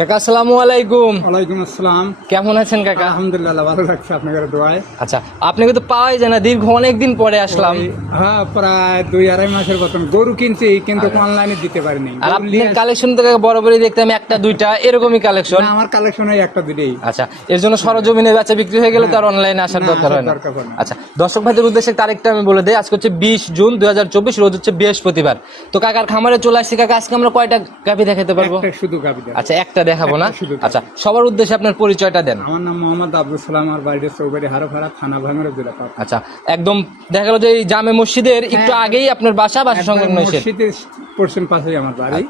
কাকা আসসালামু আলাইকুম। ওয়ালাইকুম আসসালাম। কেমন আছেন কাকা? আলহামদুলিল্লাহ, ভালো লাগছে আপনাদের দোয়ায়। আচ্ছা, আপনাকে তো পাওয়াই যায় না, দীর্ঘ অনেকদিন পরে আসলাম। হ্যাঁ, প্রায় 2-2.5 মাসের মতন গরু কিনছি, কিন্তু অনলাইনে দিতে পারিনি। আর আপনার কালেকশন তো কাকা বরাবরই দেখতাম একটা দুইটা এরকমই কালেকশন। আমার কালেকশন হয় একটা দুইটাই। আচ্ছা, এর জন্য সরজমিনে বেচা বিক্রি হয়ে গেলে তো আর অনলাইনে আসার দরকার হয় না। আচ্ছা, দর্শক ভাইদের উদ্দেশ্যে তারিখটা আমি বলে দেই। আজকে হচ্ছে 20 জুন 2024, রোজ হচ্ছে বৃহস্পতিবার। তো কাকার খামারে চলে আসছি। কাকা আজকে আমরা কয়টা গাভী দেখাতে পারবো? একটা শুধু গাভী। আচ্ছা, একটা দেখাবো না। আচ্ছা, সবার উদ্দেশ্যে আপনার পরিচয়টা দেন। আমার নাম মোহাম্মদ আব্দুল সালাম, আমার বাড়ি চৌবাড়ি হারোপাড়া, থানা ভাঙ্গুড়া, জেলা পাবনা। আচ্ছা, একদম দেখা গেল যে এই জামে মসজিদের একটু আগেই আপনার বাসা সংলগ্ন হয়েছে। মসজিদের পশ্চিম পাশেই আমার বাড়ি,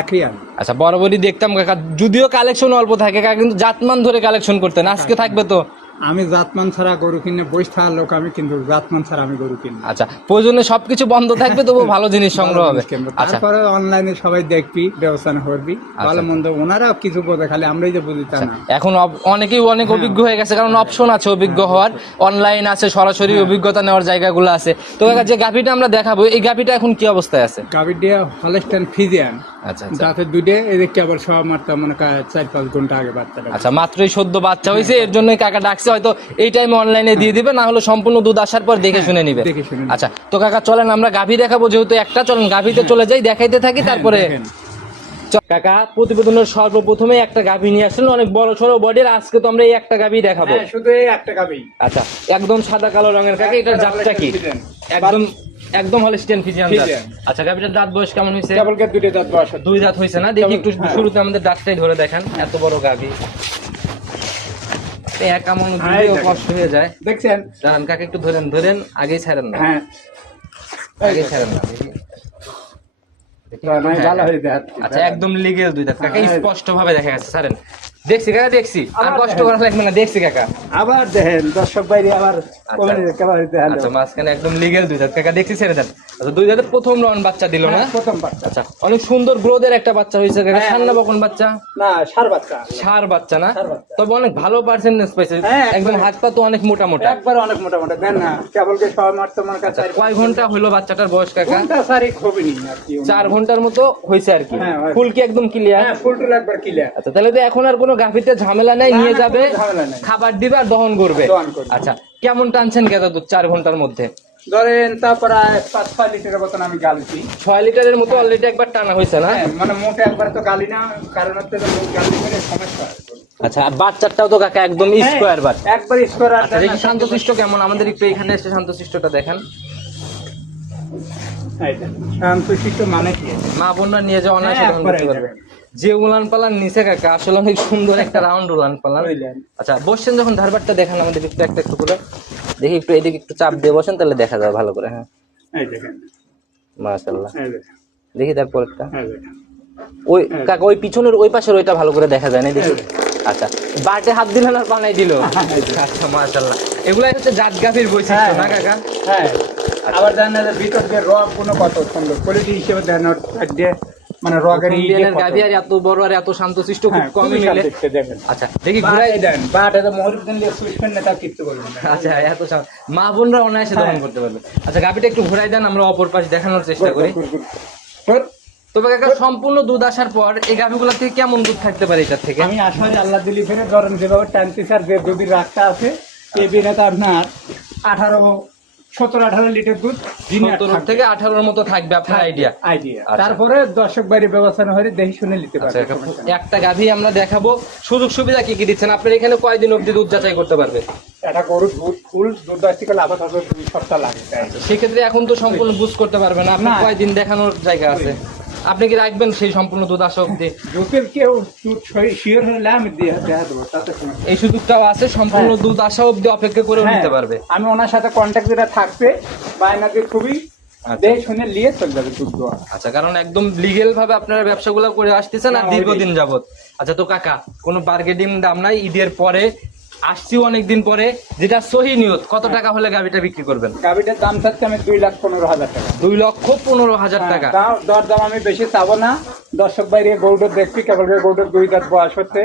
একই আমি। আচ্ছা, বরাবরই দেখতাম কাকা, যদিও কালেকশন অল্প থাকে কাকা, কিন্তু জাতমান ধরে কালেকশন করতেন। আজকে থাকবে তো? আমি জাতমান ছাড়া গরু কিনে বসে থাকার লোক আমি, কিন্তু জাতমান ছাড়া আমি গরু কিনি। আচ্ছা, প্রয়োজনে সবকিছু বন্ধ থাকবে, তবু ভালো জিনিস সংগ্রহ হবে। আচ্ছা, তারপরে অনলাইনে সবাই দেখবি, ব্যবস্থা করবি, ভালো মন্দ ওনারা কিছু বোঝে, খালি আমরাই যে বুঝি তা না। এখন অনেকেই অনেক অভিজ্ঞ হয়ে গেছে, কারণ অপশন আছে অভিজ্ঞ হওয়ার, অনলাইন আছে, সরাসরি অভিজ্ঞতা নেওয়ার জায়গাগুলো আছে। তো কাকা, যে গাভীটা আমরা দেখাবো, এই গাভীটা এখন কি অবস্থায় আছে? গাভীটা হলস্টাইন ফ্রিজিয়ান। আচ্ছা, যাতে দুইটা এদিকে আবার সব মারতে মনে 4-5 ঘন্টা আগে বাচ্চাটা। আচ্ছা, মাত্রই সদ্য বাচ্চা হয়েছে, এর জন্যই কাকা ডাকছে। হয়তো এই টাইমে অনলাইনে দিয়ে দিবে, না হলে সম্পূর্ণ দুধ আসার পর দেখে শুনে নিবে। আচ্ছা, তো কাকা চলেন আমরা গাভী দেখাবো, যেহেতু একটা, চলেন গাভীতে চলে যাই, দেখাইতে থাকি। তারপরে কাকা, প্রতিবেদনের সর্বপ্রথমে একটা গাভী নিয়ে আসলেন, অনেক বড় সড়ো বডির। আজকে তো আমরা এই একটা গাভী দেখাবো, শুধু এই একটা গাভী। আচ্ছা, একদম সাদা কালো রঙের কাকা, এটার জাতটা কি? একদম হলস্টাইন ফ্রিজিয়ান জাত। আচ্ছা, গাভীটার দাঁত বয়স কেমন হয়েছে? কেবল দুইটা দাঁত বয়স। দুই দাঁত হয়েছে না? দেখি একটু শুরুতে আমাদের দাঁতটাই ধরে দেখেন। এত বড় গাভী, এক আমন দিলেও কষ্ট হয়ে যায়। দেখছেন? জানান কাকা, একটু ধরেন, আগেই ছাড়েন না। হ্যাঁ, আগেই ছাড়েন না। আচ্ছা, একদম লিগেল দুই দাঁত কাকা, স্পষ্ট ভাবে দেখা যাচ্ছে। ছাড়েন, দেখছি কাকা, দেখছি, আর কষ্ট করা লাগবে না, দেখছি কাকা। আবার দেখেন, দর্শক বাইরে আবার আচ্ছা, মাঝখানে একদম লিগেল দুই দাঁত কাকা, দেখছি, ছেড়ে দেন। আচ্ছা, দুই দাঁতের প্রথম রাউন্ড বাচ্চা দিল না? প্রথম বাচ্চা। আচ্ছা, অনেক সুন্দর গ্রোথের একটা বাচ্চা হয়েছে কাকা। ষাঁড় না বকন বাচ্চা? না, ষাঁড় বাচ্চা। ষাঁড় বাচ্চা না? তবে অনেক ভালো পার্সেন্টেজ পাইছে, একদম হাত পা তো অনেক মোটা মোটা, একবার অনেক মোটা মোটা। দেন না, কেবলকে সবাই মারতে আমার কাছে। কয় ঘন্টা হলো বাচ্চাটার বয়স কাকা? 4 ঘন্টার মতো হয়েছে আর কি। ফুল কি একদম ক্লিয়ার? হ্যাঁ, ফুল টুল একবার ক্লিয়ার। আচ্ছা, তাহলে তো এখন আর কোনো গাভীতে ঝামেলা নাই, নিয়ে যাবে, খাবার দিবে আর দহন করবে। আচ্ছা, কেমন টানছেন গেদা দুধ 4 ঘন্টার মধ্যে? ধরেন তা প্রায় 5-6 লিটারের মতন আমি গালিছি। 6 লিটারের মতো অলরেডি একবার টানা হয়েছে না? মানে মোটে একবার তো গালি না, কারণ হচ্ছে গালি করে সমস্যা। আচ্ছা, আর বাচ্চাটাও তো কাকা একদম স্কোয়ার বাট, একবার স্কোয়ার। আর দেখি শান্তশিষ্ট কেমন, আমাদের একটু এখানে এসে শান্তশিষ্টটা দেখেন। শান্তশিষ্ট মানে কি? মা বোনরা নিয়ে যাওয়া অনায়াসে দহন করতে পারবে। যে উলান পালান নিচে কাকা, আসলে অনেক সুন্দর একটা রাউন্ড উলান পালান। আচ্ছা, বসছেন যখন ধারবারটা দেখান আমাদের একটু, একটু করে দেখি, একটু এদিকে একটু চাপ দিয়ে বসেন, তাহলে দেখা যাবে ভালো করে। হ্যাঁ, এই দেখেন, মাশাআল্লাহ। দেখি তারপরটা, ওই কাকা ওই পিছনের ওই পাশের ওইটা ভালো করে দেখা যায় না, দেখি। আচ্ছা, বাটে হাত দিলেন আর বানাই দিল। আচ্ছা, মাশাআল্লাহ, এগুলাই হচ্ছে জাত গাভীর বৈশিষ্ট্য না কাকা? হ্যাঁ, আবার জানেন ভিতর দিয়ে রগ গুলো কত সুন্দর, কোয়ালিটি হিসেবে দেন, মানে রগের ইন্ডিয়ানের গাভী আর এত বড় আর এত শান্তশিষ্ট খুব কমই মিলে। আচ্ছা, দেখি ঘুরাই দেন। বাট এটা মহরুদ দিন দিয়ে সুইচমেন না, তা কিচ্ছু বলবেন না। আচ্ছা, এত মা বোনরা অনায়াসে দহন করতে পারবে। আচ্ছা, গাভীটা একটু ঘুরাই দেন, আমরা অপর পাশ দেখানোর চেষ্টা করি। তবে কাকা, সম্পূর্ণ দুধ আসার পর এই গাভীগুলো থেকে কেমন দুধ থাকতে পারে এটার থেকে? আমি আশা করি আল্লাহ দিলি ফেরে ধরেন যেভাবে টানতে স্যার, যে দুধের রাখটা আছে এই বিনাতে আপনার 17-18 লিটার দুধ 17 থেকে 18 মতো থাকবে আপনার আইডিয়া। তারপরে দর্শক বাইরে ব্যবস্থা না হলে দেখে শুনে নিতে পারবে। একটা গাভী আমরা দেখাবো, সুযোগ সুবিধা কি কি দিচ্ছেন? আপনার এখানে কয়দিন অবধি দুধ যাচাই করতে পারবে? একটা গরু দুধ ফুল দুধ আসতে গেলে আবার 2 সপ্তাহ লাগে। সেক্ষেত্রে এখন তো সম্পূর্ণ বুঝ করতে পারবে না, আপনার কয়দিন দেখানোর জায়গা আছে? আপনি কি রাখবেন সেই সম্পূর্ণ দুধ আসা অব্দি? দুধের কেউ শিওর হলে আমি দিয়ে দেবো, তাতে এই সুযোগটাও আছে, সম্পূর্ণ দুধ আসা অব্দি অপেক্ষা করে নিতে পারবে। আমি ওনার সাথে কন্ট্যাক্ট যেটা থাকবে বায়নাকে খুবই দেখে শুনে নিয়ে চলে যাবে দুধ দেওয়া। আচ্ছা, কারণ একদম লিগেল ভাবে আপনারা ব্যবসাগুলো করে আসতেছেন আর দীর্ঘদিন যাবত। আচ্ছা, তো কাকা, কোনো বার্গেনিং দাম নাই? ঈদের পরে আসছি অনেকদিন পরে, যেটা সহি নিয়ত, কত টাকা হলে গাভীটা বিক্রি করবেন? গাভীটার দাম চাচ্ছে আমি 2,15,000 টাকা। 2,15,000 টাকা? দর দাম আমি বেশি চাবো না। দর্শক বাইরে গরুটার দেখবি, কেবল গরুটার 2 দাঁত বয়স হচ্ছে।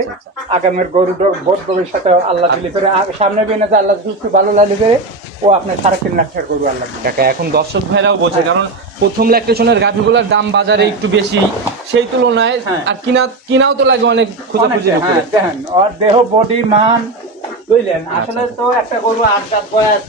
আগামের গরুটার বোধ ভবিষ্যতে আল্লাহ দিলি করে সামনে বিনে আল্লাহ সুস্থ ভালো লাগলে করে ও আপনার 3.5 লাখ টাকা গরু আল্লাহ। কাকা, এখন দর্শক ভাইরাও বোঝে, কারণ প্রথম ল্যাকটেশনের গাভীগুলোর দাম বাজারে একটু বেশি, সেই তুলনায় হ্যাঁ। আর কিনাও তো লাগে অনেক খোঁজাখুঁজির অনেক, উপরে। হ্যাঁ, দেখেন ওর দেহ বডি মান বুঝলেন আসলে তো একটা গরু 8 দাঁত বয়স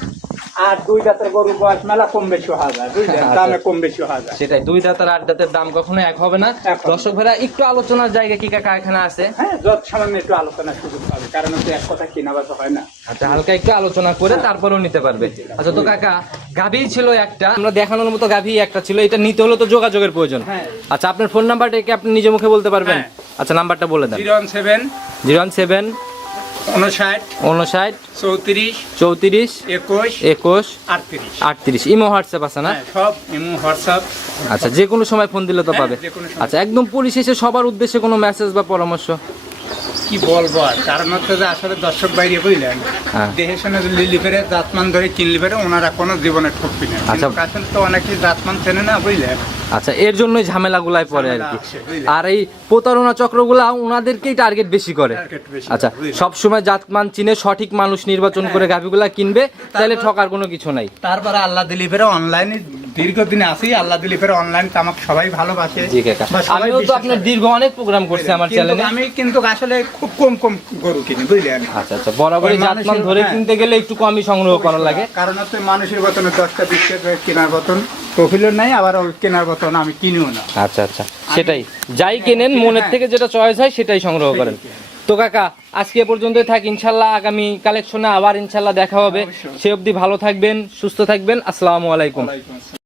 আর 2 দাঁতের গরু বয়স মেলা কম বেশি হওয়া যায় বুঝলেন, আচ্ছা। দামে কম বেশি হওয়া যায়। সেটাই, 2 দাঁত আর 8 দাঁতের দাম কখনো এক হবে না। এক হবে না। দর্শক ভাইরা একটু আলোচনার জায়গা কি কাকা এখানে আছে? হ্যাঁ, যত সামান্য একটু আলোচনার সুযোগ পাবে, কারণ হচ্ছে এক কথা কিনা বেচা হয় না। আচ্ছা, হালকা একটু আলোচনা করে তারপরেও নিতে পারবে। আচ্ছা, তো কাকা গাভী ছিল একটা, আমরা দেখানোর মতো গাভী একটা ছিল, এটা নিতে হলো তো যোগাযোগের প্রয়োজন। হ্যাঁ। আচ্ছা, আপনার ফোন নাম্বারটা কি আপনি নিজে মুখে বলতে পারবেন? হ্যাঁ। আচ্ছা, নাম্বারটা বলে দেন। 017 017 59 59 34 34 21 21 38। 38 ইমো হোয়াটসঅ্যাপ আছে না? হ্যাঁ, সব ইমো হোয়াটসঅ্যাপ। আচ্ছা, যে কোনো সময় ফোন দিলে তো হ্যাঁ, পাবে। যে কোনো সময়। আচ্ছা, একদম পরিশেষে সবার উদ্দেশ্যে কোনো মেসেজ বা পরামর্শ? কি বলবো আর, কারণ হচ্ছে যে আসলে দর্শক বাইরে বুঝলেন হ্যাঁ। দেহের সঙ্গে লিলি ফেরে জাতমান ধরে কিনলি ফেরে ওনারা কোনো জীবনে ঠকবি না। আচ্ছা। কিন্তু আসলে তো অনেকেই জাতমান চেনে না বুঝলেন। আচ্ছা, এর জন্যই ঝামেলাগুলাই পড়ে আর কি। ঝামেলা আসে, বুঝলে। আর এই প্রতারণা চক্রগুলা ওনাদেরকেই টার্গেট বেশি করে। Target বেশি আচ্ছা, করে, বুঝলে। সব সময় জাতমান চিনে সঠিক মানুষ নির্বাচন করে গাভীগুলা কিনবে, তাহলে ঠকার কোনো কিছু নাই। তারপরে আল্লাহ দিলি ফেরে অনলাইনে দীর্ঘদিন আসি, আল্লাহ দিলি ফেরে অনলাইন তো আমাকে সবাই ভালোবাসে। জি কাকা, বা সবাই আমিও তো বিশ্বাস আপনার করে। দীর্ঘ অনেক প্রোগ্রাম করছি আমার কিন্তু চ্যানেলে। আমি কিন্তু আসলে খুব কম গরু কিনি বুঝলেন। আচ্ছা আচ্ছা, বরাবরই ওই জাতমান মানুষের- ধরে হ্যাঁ। কিনতে গেলে একটু কমই সংগ্রহ করা লাগে। কারণ হচ্ছে মানুষের বেতনে 10টা 20টা করে কেনার বেতন প্রফিলও নাই, আবার ওই কেনার বেতন আমি কিনিও না। আচ্ছা আচ্ছা, সেটাই, যাই কেনেন মনের হ্যাঁ। থেকে যেটা চয়েস হয় সেটাই সংগ্রহ করেন। সেটাই। তো কাকা আজকে এ পর্যন্তই থাক, ইনশাল্লাহ আগামী কালেকশনে আবার ইনশাল্লাহ দেখা হবে। অবশ্যই। সে অবধি ভালো থাকবেন, সুস্থ থাকবেন। আসসালামু আলাইকুম। ওয়ালাইকুম আসসালাম।